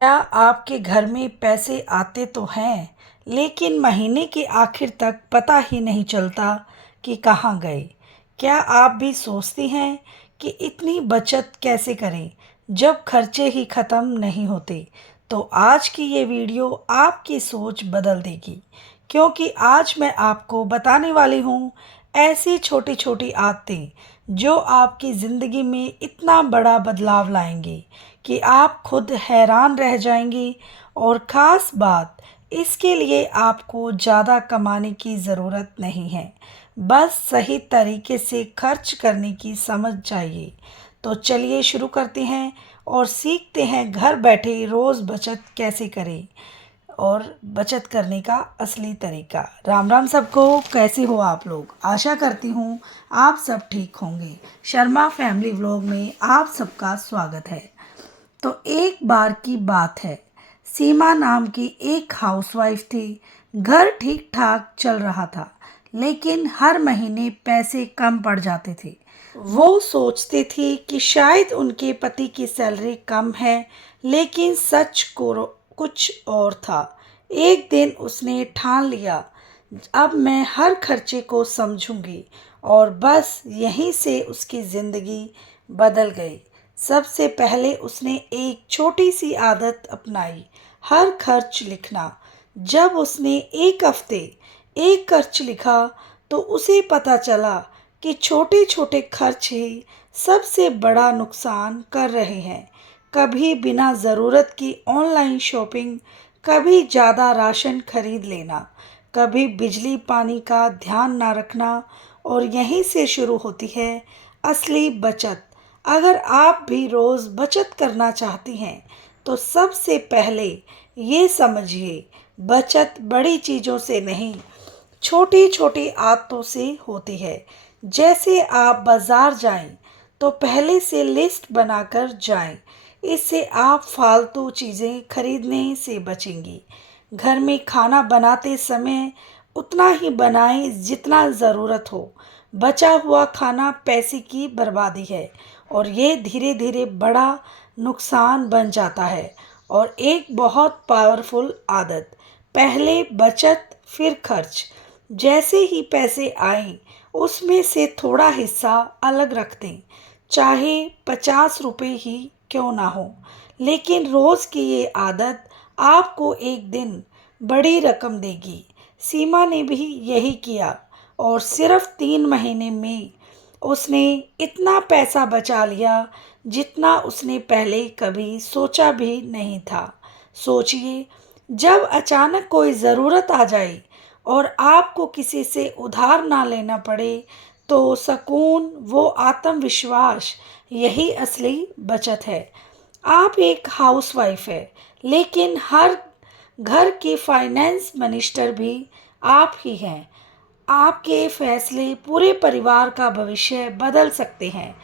क्या आपके घर में पैसे आते तो हैं, लेकिन महीने के आखिर तक पता ही नहीं चलता कि कहाँ गए? क्या आप भी सोचती हैं कि इतनी बचत कैसे करें जब खर्चे ही ख़त्म नहीं होते? तो आज की ये वीडियो आपकी सोच बदल देगी, क्योंकि आज मैं आपको बताने वाली हूँ ऐसी छोटी-छोटी आदतें जो आपकी ज़िंदगी में इतना बड़ा बदलाव लाएँगी कि आप खुद हैरान रह जाएंगी। और ख़ास बात, इसके लिए आपको ज़्यादा कमाने की ज़रूरत नहीं है, बस सही तरीके से खर्च करने की समझ चाहिए। तो चलिए शुरू करते हैं और सीखते हैं घर बैठे रोज़ बचत कैसे करें और बचत करने का असली तरीका। राम राम सबको, कैसे हो आप लोग? आशा करती हूँ आप सब ठीक होंगे। शर्मा फैमिली व्लॉग में आप सबका स्वागत है। तो एक बार की बात है, सीमा नाम की एक हाउसवाइफ थी। घर ठीक ठाक चल रहा था, लेकिन हर महीने पैसे कम पड़ जाते थे। वो सोचती थी कि शायद उनके पति की सैलरी कम है, लेकिन सच को कुछ और था। एक दिन उसने ठान लिया, अब मैं हर खर्चे को समझूंगी, और बस यहीं से उसकी ज़िंदगी बदल गई। सबसे पहले उसने एक छोटी सी आदत अपनाई, हर खर्च लिखना। जब उसने एक हफ्ते एक खर्च लिखा, तो उसे पता चला कि छोटे छोटे खर्च ही सबसे बड़ा नुकसान कर रहे हैं। कभी बिना ज़रूरत की ऑनलाइन शॉपिंग, कभी ज़्यादा राशन खरीद लेना, कभी बिजली पानी का ध्यान ना रखना। और यहीं से शुरू होती है असली बचत। अगर आप भी रोज़ बचत करना चाहती हैं, तो सबसे पहले ये समझिए, बचत बड़ी चीज़ों से नहीं, छोटी छोटी आदतों से होती है। जैसे आप बाज़ार जाएं, तो पहले से लिस्ट बनाकर जाएं। इससे आप फालतू चीज़ें खरीदने से बचेंगी। घर में खाना बनाते समय उतना ही बनाएं जितना ज़रूरत हो। बचा हुआ खाना पैसे की बर्बादी है, और ये धीरे धीरे बड़ा नुकसान बन जाता है। और एक बहुत पावरफुल आदत, पहले बचत फिर खर्च। जैसे ही पैसे आए, उसमें से थोड़ा हिस्सा अलग रख दें, चाहे 50 रुपये ही क्यों ना हो। लेकिन रोज़ की ये आदत आपको एक दिन बड़ी रकम देगी। सीमा ने भी यही किया, और सिर्फ 3 महीने में उसने इतना पैसा बचा लिया जितना उसने पहले कभी सोचा भी नहीं था। सोचिए, जब अचानक कोई ज़रूरत आ जाए और आपको किसी से उधार ना लेना पड़े, तो सुकून, वो आत्मविश्वास, यही असली बचत है। आप एक हाउसवाइफ है, लेकिन हर घर की फाइनेंस मिनिस्टर भी आप ही हैं। आपके फैसले पूरे परिवार का भविष्य बदल सकते हैं।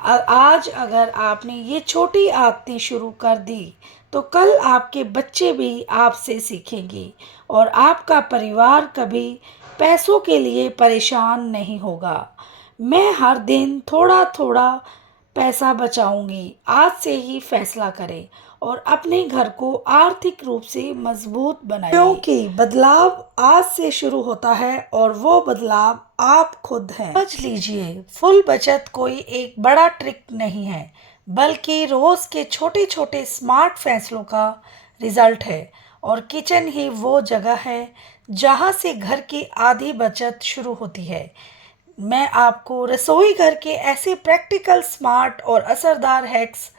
आज अगर आपने ये छोटी आदतें शुरू कर दी, तो कल आपके बच्चे भी आपसे सीखेंगे, और आपका परिवार कभी पैसों के लिए परेशान नहीं होगा। मैं हर दिन थोड़ा थोड़ा पैसा बचाऊंगी, आज से ही फैसला करें और अपने घर को आर्थिक रूप से मजबूत बनाइए, क्योंकि बदलाव आज से शुरू होता है, और वो बदलाव आप खुद हैं। समझ लीजिए, फुल बचत कोई एक बड़ा ट्रिक नहीं है, बल्कि रोज के छोटे छोटे स्मार्ट फैसलों का रिजल्ट है। और किचन ही वो जगह है जहाँ से घर की आधी बचत शुरू होती है। मैं आपको रसोई घर के ऐसे प्रैक्टिकल, स्मार्ट और असरदार हैक्स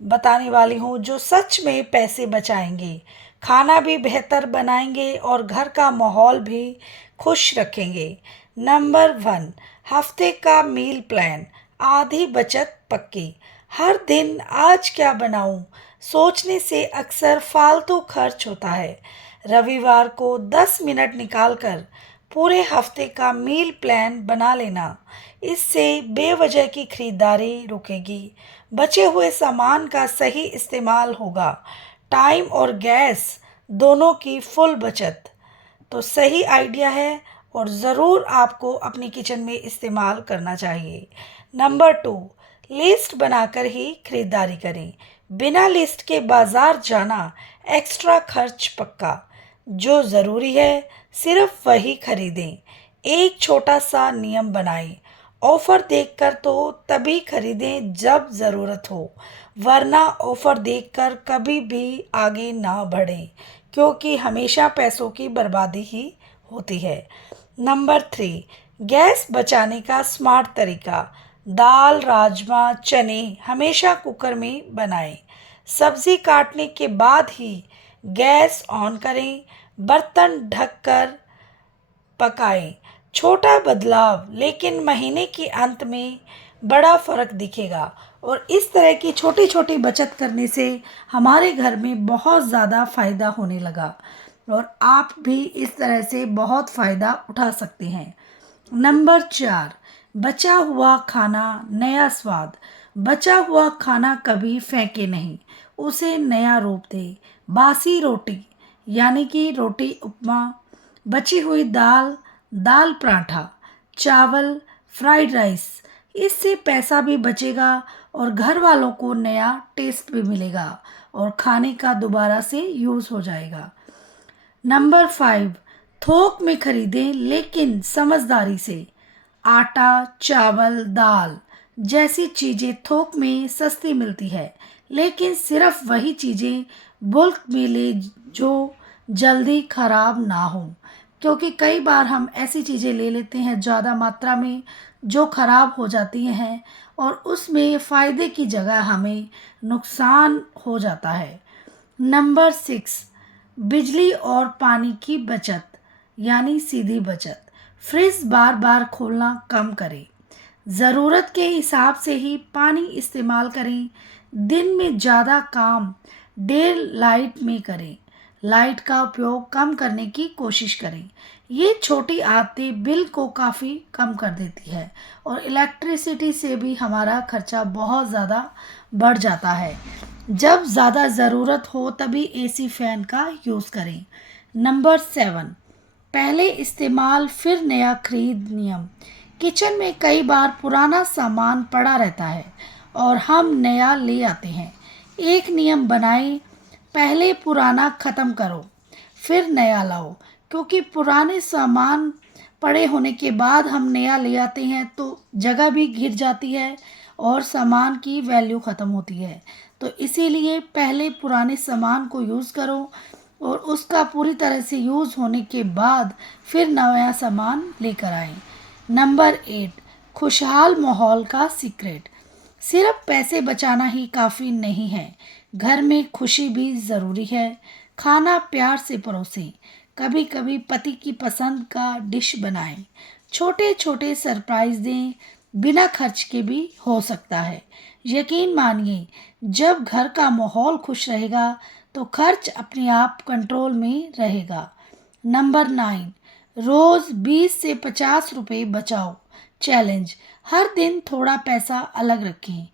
बताने वाली हूँ जो सच में पैसे बचाएंगे, खाना भी बेहतर बनाएंगे, और घर का माहौल भी खुश रखेंगे। नंबर 1, हफ्ते का मील प्लान, आधी बचत पक्की। हर दिन आज क्या बनाऊं सोचने से अक्सर फालतू खर्च होता है। रविवार को 10 मिनट निकालकर पूरे हफ्ते का मील प्लान बना लेना, इससे बेवजह की खरीदारी रुकेगी, बचे हुए सामान का सही इस्तेमाल होगा, टाइम और गैस दोनों की फुल बचत। तो सही आइडिया है, और ज़रूर आपको अपनी किचन में इस्तेमाल करना चाहिए। नंबर 2, लिस्ट बनाकर ही खरीदारी करें। बिना लिस्ट के बाजार जाना एक्स्ट्रा खर्च पक्का। जो ज़रूरी है सिर्फ वही खरीदें। एक छोटा सा नियम बनाएं, ऑफ़र देखकर तो तभी खरीदें जब ज़रूरत हो, वरना ऑफ़र देखकर कभी भी आगे ना बढ़ें, क्योंकि हमेशा पैसों की बर्बादी ही होती है। नंबर 3, गैस बचाने का स्मार्ट तरीका। दाल, राजमा, चने हमेशा कुकर में बनाएं। सब्ज़ी काटने के बाद ही गैस ऑन करें। बर्तन ढककर पकाएं। छोटा बदलाव लेकिन महीने के अंत में बड़ा फ़र्क दिखेगा। और इस तरह की छोटी छोटी बचत करने से हमारे घर में बहुत ज़्यादा फ़ायदा होने लगा और आप भी इस तरह से बहुत फ़ायदा उठा सकते हैं। नंबर 4, बचा हुआ खाना नया स्वाद। बचा हुआ खाना कभी फेंके नहीं, उसे नया रूप दे। बासी रोटी यानी कि रोटी उपमा, बची हुई दाल, दाल पराठा, चावल, फ्राइड राइस, इससे पैसा भी बचेगा और घर वालों को नया टेस्ट भी मिलेगा और खाने का दोबारा से यूज़ हो जाएगा। नंबर 5, थोक में खरीदें लेकिन समझदारी से। आटा, चावल, दाल जैसी चीज़ें थोक में सस्ती मिलती है, लेकिन सिर्फ वही चीज़ें बुल्क में ले जो जल्दी खराब ना हो, क्योंकि कई बार हम ऐसी चीज़ें ले लेते हैं ज़्यादा मात्रा में जो खराब हो जाती हैं और उसमें फ़ायदे की जगह हमें नुकसान हो जाता है। नंबर 6, बिजली और पानी की बचत यानी सीधी बचत। फ्रिज बार बार खोलना कम करें। ज़रूरत के हिसाब से ही पानी इस्तेमाल करें। दिन में ज़्यादा काम डे लाइट में करें। लाइट का उपयोग कम करने की कोशिश करें। ये छोटी आदतें बिल को काफ़ी कम कर देती है और इलेक्ट्रिसिटी से भी हमारा खर्चा बहुत ज़्यादा बढ़ जाता है। जब ज़्यादा ज़रूरत हो तभी एसी फैन का यूज़ करें। नंबर 7, पहले इस्तेमाल फिर नया खरीद नियम। किचन में कई बार पुराना सामान पड़ा रहता है और हम नया ले आते हैं। एक नियम बनाएं, पहले पुराना ख़त्म करो फिर नया लाओ, क्योंकि पुराने सामान पड़े होने के बाद हम नया ले आते हैं तो जगह भी घिर जाती है और सामान की वैल्यू ख़त्म होती है। तो इसीलिए पहले पुराने सामान को यूज़ करो और उसका पूरी तरह से यूज़ होने के बाद फिर नया सामान लेकर आएं। नंबर 8, खुशहाल माहौल का सीक्रेट। सिर्फ पैसे बचाना ही काफ़ी नहीं है, घर में खुशी भी ज़रूरी है। खाना प्यार से परोसें। कभी कभी पति की पसंद का डिश बनाएं। छोटे छोटे सरप्राइज़ दें, बिना खर्च के भी हो सकता है। यकीन मानिए, जब घर का माहौल खुश रहेगा तो खर्च अपने आप कंट्रोल में रहेगा। नंबर 9, रोज़ 20 से 50 रुपए बचाओ चैलेंज। हर दिन थोड़ा पैसा अलग रखें,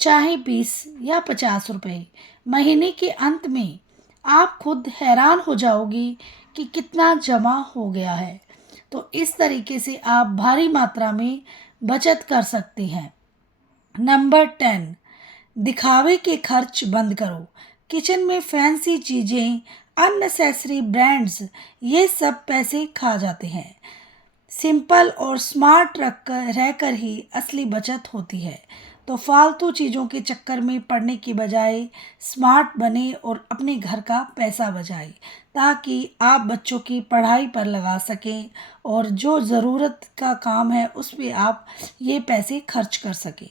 चाहे 20 या 50 रुपए। महीने के अंत में आप खुद हैरान हो जाओगी कि कितना जमा हो गया है। तो इस तरीके से आप भारी मात्रा में बचत कर सकती हैं। नंबर 10, दिखावे के खर्च बंद करो। किचन में फैंसी चीज़ें, अननेसेसरी ब्रांड्स, ये सब पैसे खा जाते हैं। सिंपल और स्मार्ट रहकर ही असली बचत होती है। तो फालतू चीज़ों के चक्कर में पड़ने की बजाय स्मार्ट बने और अपने घर का पैसा बचाएं, ताकि आप बच्चों की पढ़ाई पर लगा सकें और जो ज़रूरत का काम है उस पे आप ये पैसे खर्च कर सकें।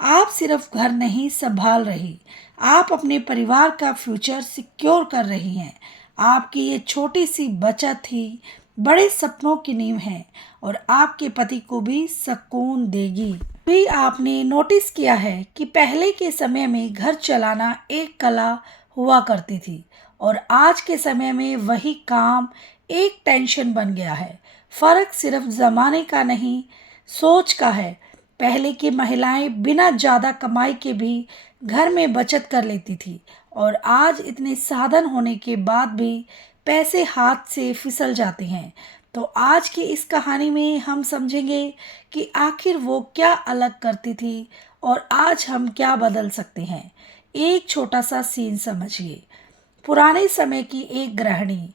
आप सिर्फ घर नहीं संभाल रही, आप अपने परिवार का फ्यूचर सिक्योर कर रही हैं। आपकी ये छोटी सी बचत ही बड़े सपनों की नींव है और आपके पति को भी सुकून देगी। भी आपने नोटिस किया है कि पहले के समय में घर चलाना एक कला हुआ करती थी और आज के समय में वही काम एक टेंशन बन गया है। फ़र्क सिर्फ ज़माने का नहीं, सोच का है। पहले की महिलाएं बिना ज़्यादा कमाई के भी घर में बचत कर लेती थी और आज इतने साधन होने के बाद भी पैसे हाथ से फिसल जाते हैं। तो आज की इस कहानी में हम समझेंगे कि आखिर वो क्या अलग करती थी और आज हम क्या बदल सकते हैं। एक छोटा सा सीन समझिए। पुराने समय की एक गृहिणी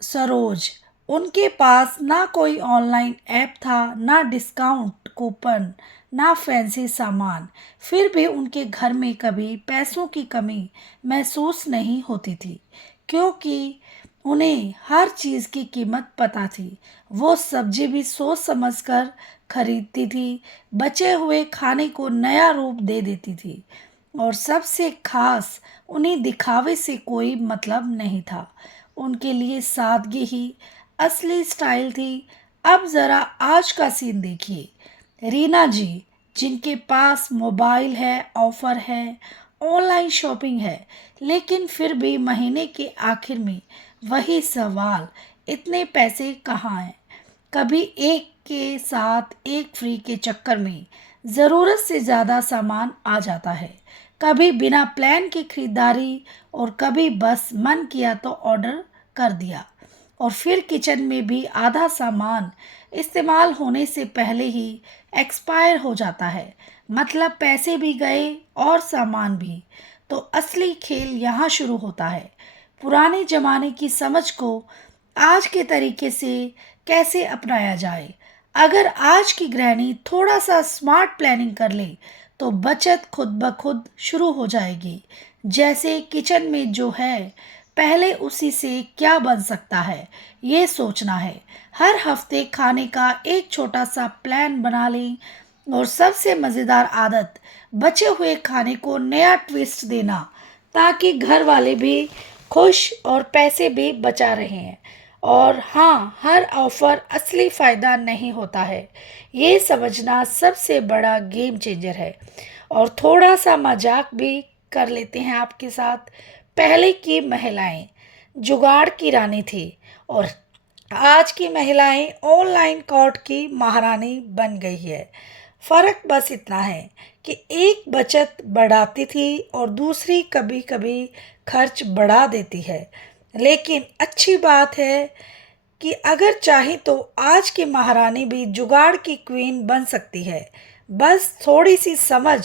सरोज, उनके पास ना कोई ऑनलाइन ऐप था, ना डिस्काउंट कूपन, ना फैंसी सामान। फिर भी उनके घर में कभी पैसों की कमी महसूस नहीं होती थी, क्योंकि उन्हें हर चीज़ की कीमत पता थी। वो सब्जी भी सोच समझकर खरीदती थी, बचे हुए खाने को नया रूप दे देती थी, और सबसे खास, उन्हें दिखावे से कोई मतलब नहीं था। उनके लिए सादगी ही असली स्टाइल थी। अब जरा आज का सीन देखिए। रीना जी, जिनके पास मोबाइल है, ऑफर है, ऑनलाइन शॉपिंग है, लेकिन फिर भी महीने के आखिर में वही सवाल, इतने पैसे कहाँ हैं? कभी एक के साथ एक फ्री के चक्कर में ज़रूरत से ज़्यादा सामान आ जाता है, कभी बिना प्लान की खरीदारी, और कभी बस मन किया तो ऑर्डर कर दिया। और फिर किचन में भी आधा सामान इस्तेमाल होने से पहले ही एक्सपायर हो जाता है। मतलब पैसे भी गए और सामान भी। तो असली खेल यहाँ शुरू होता है। पुराने जमाने की समझ को आज के तरीके से कैसे अपनाया जाए। अगर आज की गृहिणी थोड़ा सा स्मार्ट प्लानिंग कर ले, तो बचत खुद ब खुद शुरू हो जाएगी। जैसे किचन में जो है, पहले उसी से क्या बन सकता है, ये सोचना है। हर हफ्ते खाने का एक छोटा सा प्लान बना लें, और सबसे मज़ेदार आदत, बचे हुए खाने को नया ट्विस्ट देना, ताकि घर वाले भी खुश और पैसे भी बचा रहे हैं। और हाँ, हर ऑफर असली फ़ायदा नहीं होता है, ये समझना सबसे बड़ा गेम चेंजर है। और थोड़ा सा मजाक भी कर लेते हैं आपके साथ। पहले की महिलाएं जुगाड़ की रानी थी, और आज की महिलाएं ऑनलाइन कॉर्ट की महारानी बन गई है। फर्क बस इतना है कि एक बचत बढ़ाती थी और दूसरी कभी कभी खर्च बढ़ा देती है। लेकिन अच्छी बात है कि अगर चाहे तो आज की महारानी भी जुगाड़ की क्वीन बन सकती है। बस थोड़ी सी समझ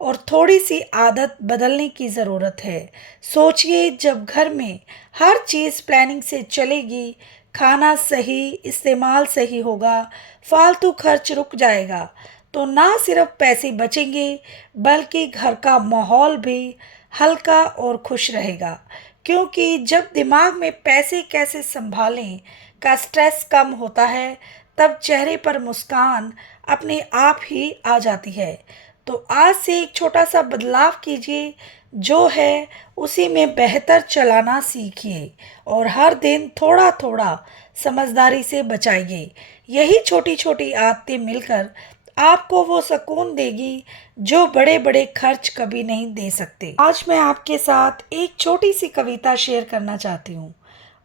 और थोड़ी सी आदत बदलने की ज़रूरत है। सोचिए, जब घर में हर चीज़ प्लानिंग से चलेगी, खाना सही, इस्तेमाल सही होगा, फालतू खर्च रुक जाएगा, तो ना सिर्फ पैसे बचेंगे, बल्कि घर का माहौल भी हल्का और खुश रहेगा। क्योंकि जब दिमाग में पैसे कैसे संभालें का स्ट्रेस कम होता है, तब चेहरे पर मुस्कान अपने आप ही आ जाती है। तो आज से एक छोटा सा बदलाव कीजिए, जो है उसी में बेहतर चलाना सीखिए, और हर दिन थोड़ा थोड़ा समझदारी से बचाइए। यही छोटी छोटी आदतें मिलकर आपको वो सुकून देगी जो बड़े बड़े खर्च कभी नहीं दे सकते। आज मैं आपके साथ एक छोटी सी कविता शेयर करना चाहती हूँ।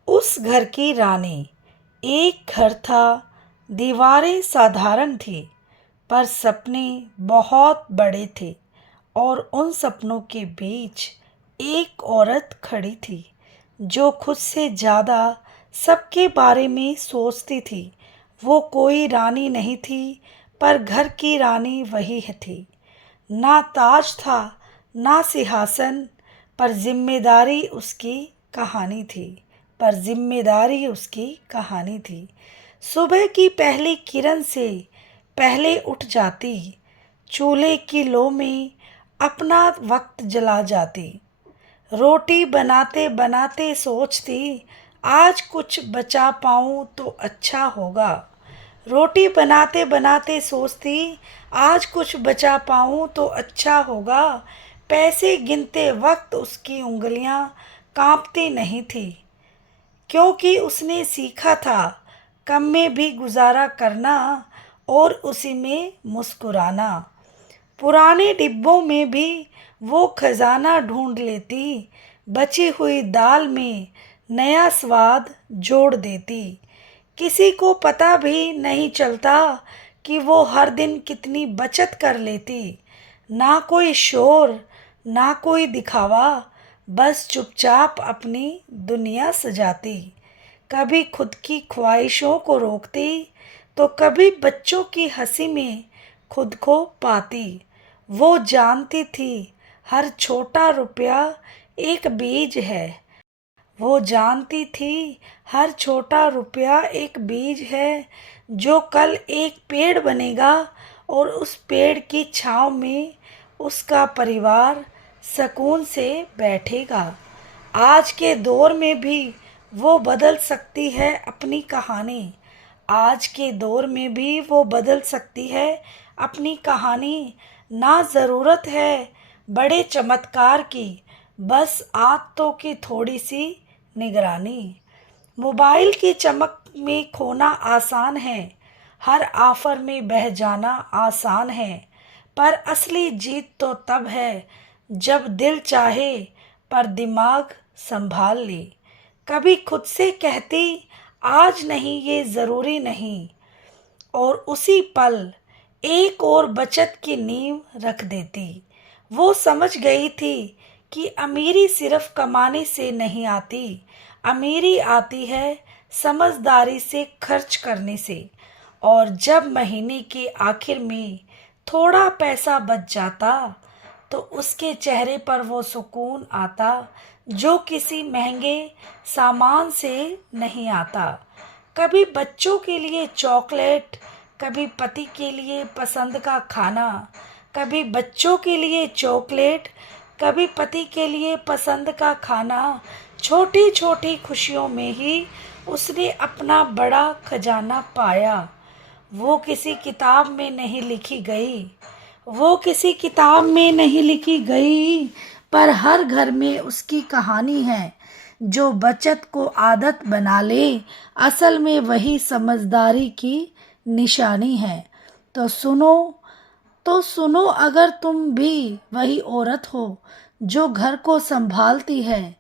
उस घर की रानी। एक घर था, दीवारें साधारण थी, पर सपने बहुत बड़े थे, और उन सपनों के बीच एक औरत खड़ी थी, जो खुद से ज़्यादा सबके बारे में सोचती थी। वो कोई रानी नहीं थी, पर घर की रानी वही थी। ना ताज था, ना सिंहासन, पर जिम्मेदारी उसकी कहानी थी। पर जिम्मेदारी उसकी कहानी थी। सुबह की पहली किरण से पहले उठ जाती, चूल्हे की लो में अपना वक्त जला जाती। रोटी बनाते बनाते सोचती, आज कुछ बचा पाऊँ तो अच्छा होगा। रोटी बनाते बनाते सोचती, आज कुछ बचा पाऊँ तो अच्छा होगा। पैसे गिनते वक्त उसकी उंगलियां कांपती नहीं थी, क्योंकि उसने सीखा था कम में भी गुजारा करना, और उसी में मुस्कुराना। पुराने डिब्बों में भी वो खजाना ढूंढ लेती, बची हुई दाल में नया स्वाद जोड़ देती। किसी को पता भी नहीं चलता कि वो हर दिन कितनी बचत कर लेती। ना कोई शोर, ना कोई दिखावा, बस चुपचाप अपनी दुनिया सजाती। कभी खुद की ख्वाहिशों को रोकती, तो कभी बच्चों की हंसी में खुद को पाती। वो जानती थी हर छोटा रुपया एक बीज है। वो जानती थी हर छोटा रुपया एक बीज है जो कल एक पेड़ बनेगा और उस पेड़ की छांव में उसका परिवार सुकून से बैठेगा। आज के दौर में भी वो बदल सकती है अपनी कहानी। आज के दौर में भी वो बदल सकती है अपनी कहानी। ना ज़रूरत है बड़े चमत्कार की, बस आदतों की थोड़ी सी निगरानी। मोबाइल की चमक में खोना आसान है, हर ऑफर में बह जाना आसान है, पर असली जीत तो तब है जब दिल चाहे पर दिमाग संभाल ले। कभी खुद से कहती आज नहीं, ये ज़रूरी नहीं, और उसी पल एक और बचत की नींव रख देती। वो समझ गई थी कि अमीरी सिर्फ कमाने से नहीं आती, अमीरी आती है समझदारी से खर्च करने से। और जब महीने के आखिर में थोड़ा पैसा बच जाता तो उसके चेहरे पर वो सुकून आता जो किसी महंगे सामान से नहीं आता। कभी बच्चों के लिए चॉकलेट, कभी पति के लिए पसंद का खाना, कभी बच्चों के लिए चॉकलेट, कभी पति के लिए पसंद का खाना। छोटी छोटी खुशियों में ही उसने अपना बड़ा खजाना पाया। वो किसी किताब में नहीं लिखी गई, वो किसी किताब में नहीं लिखी गई, पर हर घर में उसकी कहानी है। जो बचत को आदत बना ले, असल में वही समझदारी की निशानी है। तो सुनो अगर तुम भी वही औरत हो जो घर को संभालती है,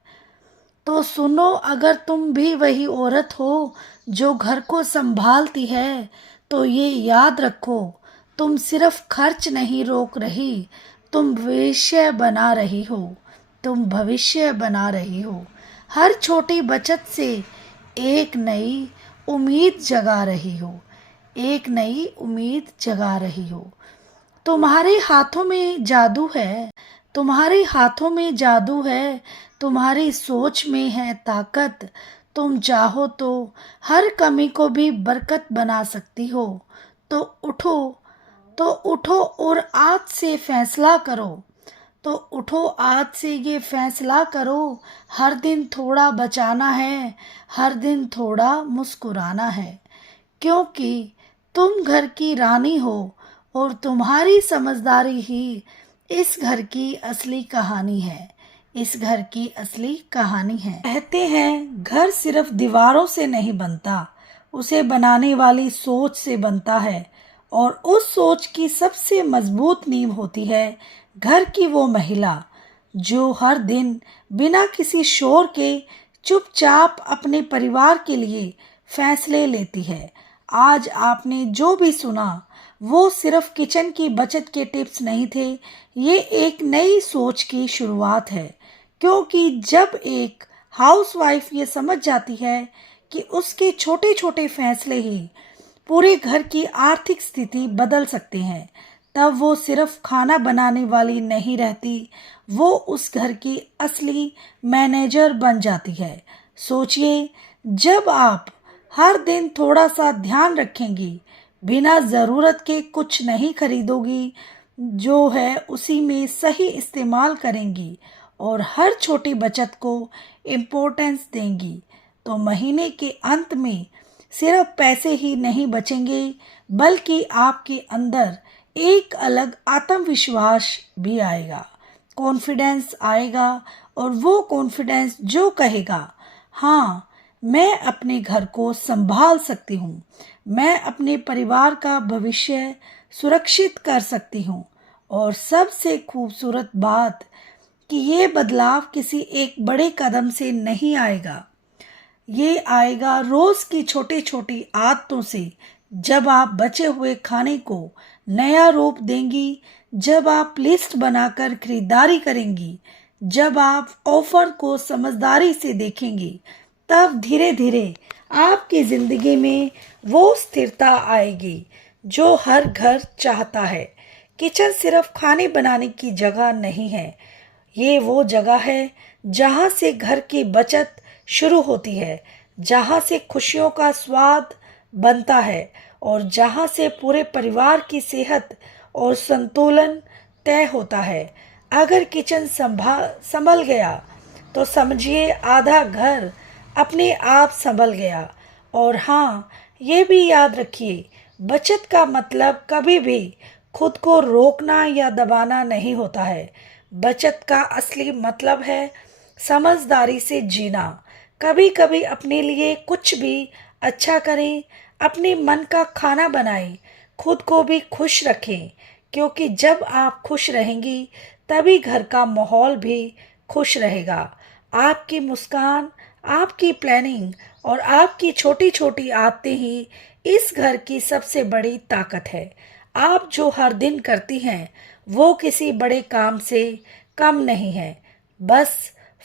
तो सुनो अगर तुम भी वही औरत हो जो घर को संभालती है, तो ये याद रखो तुम सिर्फ खर्च नहीं रोक रही, तुम भविष्य बना रही हो, तुम भविष्य बना रही हो। हर छोटी बचत से एक नई उम्मीद जगा रही हो, एक नई उम्मीद जगा रही हो। तुम्हारे हाथों में जादू है, तुम्हारे हाथों में जादू है, तुम्हारी सोच में है ताकत। तुम चाहो तो हर कमी को भी बरकत बना सकती हो। तो उठो, तो उठो और आज से फैसला करो, तो उठो आज से ये फैसला करो। हर दिन थोड़ा बचाना है, हर दिन थोड़ा मुस्कुराना है, क्योंकि तुम घर की रानी हो और तुम्हारी समझदारी ही इस घर की असली कहानी है, इस घर की असली कहानी है। कहते हैं घर सिर्फ दीवारों से नहीं बनता, उसे बनाने वाली सोच से बनता है। और उस सोच की सबसे मजबूत नींव होती है घर की वो महिला जो हर दिन बिना किसी शोर के चुपचाप अपने परिवार के लिए फैसले लेती है। आज आपने जो भी सुना वो सिर्फ किचन की बचत के टिप्स नहीं थे, ये एक नई सोच की शुरुआत है। क्योंकि जब एक हाउसवाइफ ये समझ जाती है कि उसके छोटे छोटे फैसले ही पूरे घर की आर्थिक स्थिति बदल सकते हैं, तब वो सिर्फ खाना बनाने वाली नहीं रहती, वो उस घर की असली मैनेजर बन जाती है। सोचिए, जब आप हर दिन थोड़ा सा ध्यान रखेंगी, बिना ज़रूरत के कुछ नहीं खरीदोगी, जो है उसी में सही इस्तेमाल करेंगी और हर छोटी बचत को इम्पोर्टेंस देंगी, तो महीने के अंत में सिर्फ पैसे ही नहीं बचेंगे, बल्कि आपके अंदर एक अलग आत्मविश्वास भी आएगा, कॉन्फिडेंस आएगा। और वो कॉन्फिडेंस जो कहेगा हाँ, मैं अपने घर को संभाल सकती हूँ, मैं अपने परिवार का भविष्य सुरक्षित कर सकती हूँ। और सबसे खूबसूरत बात कि ये बदलाव किसी एक बड़े कदम से नहीं आएगा, ये आएगा रोज की छोटी छोटी आदतों से। जब आप बचे हुए खाने को नया रूप देंगी, जब आप लिस्ट बनाकर खरीदारी करेंगी, जब आप ऑफर को समझदारी से देखेंगी, तब धीरे धीरे आपकी जिंदगी में वो स्थिरता आएगी जो हर घर चाहता है। किचन सिर्फ खाने बनाने की जगह नहीं है, ये वो जगह है जहाँ से घर की बचत शुरू होती है, जहाँ से खुशियों का स्वाद बनता है और जहाँ से पूरे परिवार की सेहत और संतुलन तय होता है। अगर किचन संभल गया तो समझिए आधा घर अपने आप संभल गया। और हाँ, ये भी याद रखिए, बचत का मतलब कभी भी खुद को रोकना या दबाना नहीं होता है। बचत का असली मतलब है समझदारी से जीना। कभी कभी अपने लिए कुछ भी अच्छा करें, अपने मन का खाना बनाएं, खुद को भी खुश रखें, क्योंकि जब आप खुश रहेंगी तभी घर का माहौल भी खुश रहेगा। आपकी मुस्कान, आपकी प्लानिंग और आपकी छोटी छोटी आदतें ही इस घर की सबसे बड़ी ताकत है। आप जो हर दिन करती हैं वो किसी बड़े काम से कम नहीं है। बस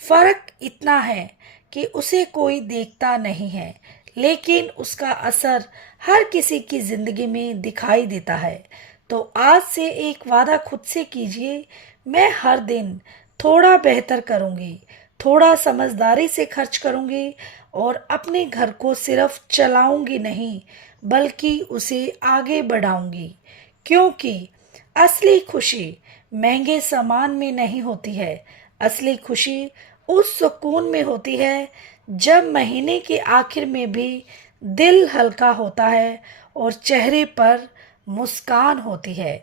फर्क इतना है कि उसे कोई देखता नहीं है, लेकिन उसका असर हर किसी की जिंदगी में दिखाई देता है। तो आज से एक वादा खुद से कीजिए, मैं हर दिन थोड़ा बेहतर करूंगी, थोड़ा समझदारी से खर्च करूंगी और अपने घर को सिर्फ चलाऊंगी नहीं बल्कि उसे आगे बढ़ाऊंगी। क्योंकि असली खुशी महंगे सामान में नहीं होती है, असली खुशी उस सुकून में होती है जब महीने के आखिर में भी दिल हल्का होता है और चेहरे पर मुस्कान होती है।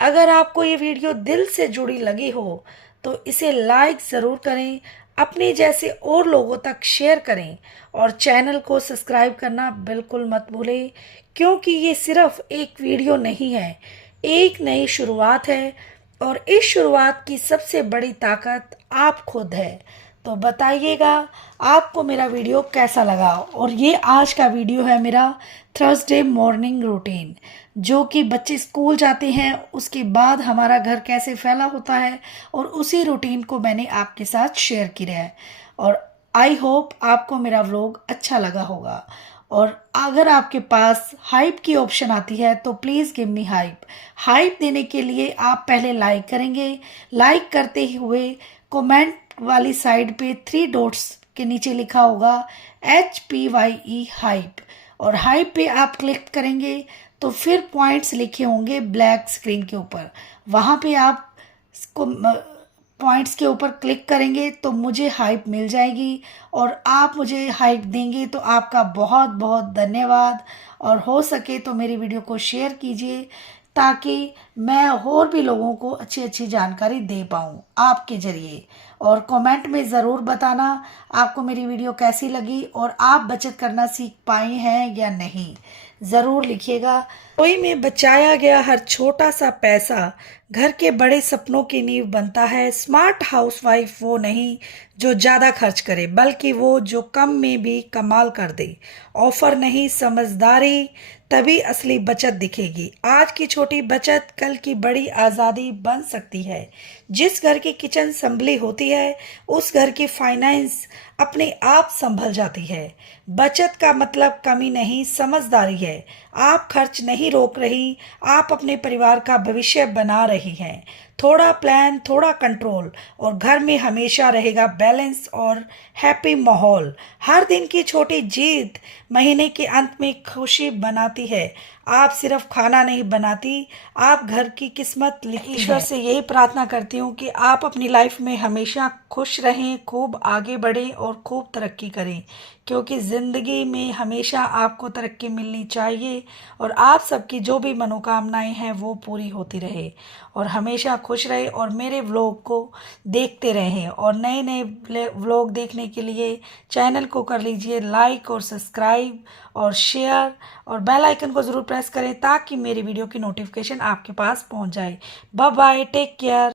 अगर आपको ये वीडियो दिल से जुड़ी लगी हो तो इसे लाइक ज़रूर करें, अपने जैसे और लोगों तक शेयर करें और चैनल को सब्सक्राइब करना बिल्कुल मत भूलें, क्योंकि ये सिर्फ एक वीडियो नहीं है, एक नई शुरुआत है और इस शुरुआत की सबसे बड़ी ताकत आप खुद है। तो बताइएगा आपको मेरा वीडियो कैसा लगा। और ये आज का वीडियो है मेरा थर्सडे मॉर्निंग रूटीन, जो कि बच्चे स्कूल जाते हैं उसके बाद हमारा घर कैसे फैला होता है, और उसी रूटीन को मैंने आपके साथ शेयर किया है। और आई होप आपको मेरा व्लॉग अच्छा लगा होगा। और अगर आपके पास हाइप की ऑप्शन आती है तो please give me hype. Hype देने के लिए आप पहले लाइक करेंगे, लाइक करते हुए कमेंट वाली साइड पे 3 डॉट्स के नीचे लिखा होगा HPYE हाइप, और हाइप पे आप क्लिक करेंगे तो फिर पॉइंट्स लिखे होंगे ब्लैक स्क्रीन के ऊपर, वहाँ पे आप पॉइंट्स के ऊपर क्लिक करेंगे तो मुझे हाइप मिल जाएगी और आप मुझे हाइप देंगे तो आपका बहुत बहुत धन्यवाद। और हो सके तो मेरी वीडियो को शेयर कीजिए ताकि मैं और भी लोगों को अच्छी अच्छी जानकारी दे पाऊँ आपके ज़रिए। और कमेंट में ज़रूर बताना आपको मेरी वीडियो कैसी लगी और आप बचत करना सीख पाए हैं या नहीं, ज़रूर लिखिएगा। रसोई में बचाया गया हर छोटा सा पैसा घर के बड़े सपनों की नींव बनता है। स्मार्ट हाउसवाइफ वो नहीं जो ज़्यादा खर्च करे, बल्कि वो जो कम में भी कमाल कर दे। ऑफर नहीं, समझदारी, तभी असली बचत दिखेगी। आज की छोटी बचत कल की बड़ी आज़ादी बन सकती है। जिस घर की किचन संभली होती है उस घर की फाइनेंस अपने आप संभल जाती है। बचत का मतलब कमी नहीं, समझदारी है। आप खर्च नहीं रोक रही, आप अपने परिवार का भविष्य बना रही हैं। थोड़ा प्लान, थोड़ा कंट्रोल, और घर में हमेशा रहेगा बैलेंस और हैप्पी माहौल। हर दिन की छोटी जीत महीने के अंत में खुशी बनाती है। आप सिर्फ खाना नहीं बनाती, आप घर की किस्मत लिखती हैं। ईश्वर से यही प्रार्थना करती हूँ कि आप अपनी लाइफ में हमेशा खुश रहें, खूब आगे बढ़ें और खूब तरक्की करें, क्योंकि ज़िंदगी में हमेशा आपको तरक्की मिलनी चाहिए और आप सबकी जो भी मनोकामनाएं हैं वो पूरी होती रहे। और हमेशा खुश रहे और मेरे व्लॉग को देखते रहें। और नए नए व्लॉग देखने के लिए चैनल को कर लीजिए लाइक और सब्सक्राइब और शेयर, और बेल आइकन को ज़रूर प्रेस करें ताकि मेरी वीडियो की नोटिफिकेशन आपके पास पहुंच जाए। Bye bye, take care.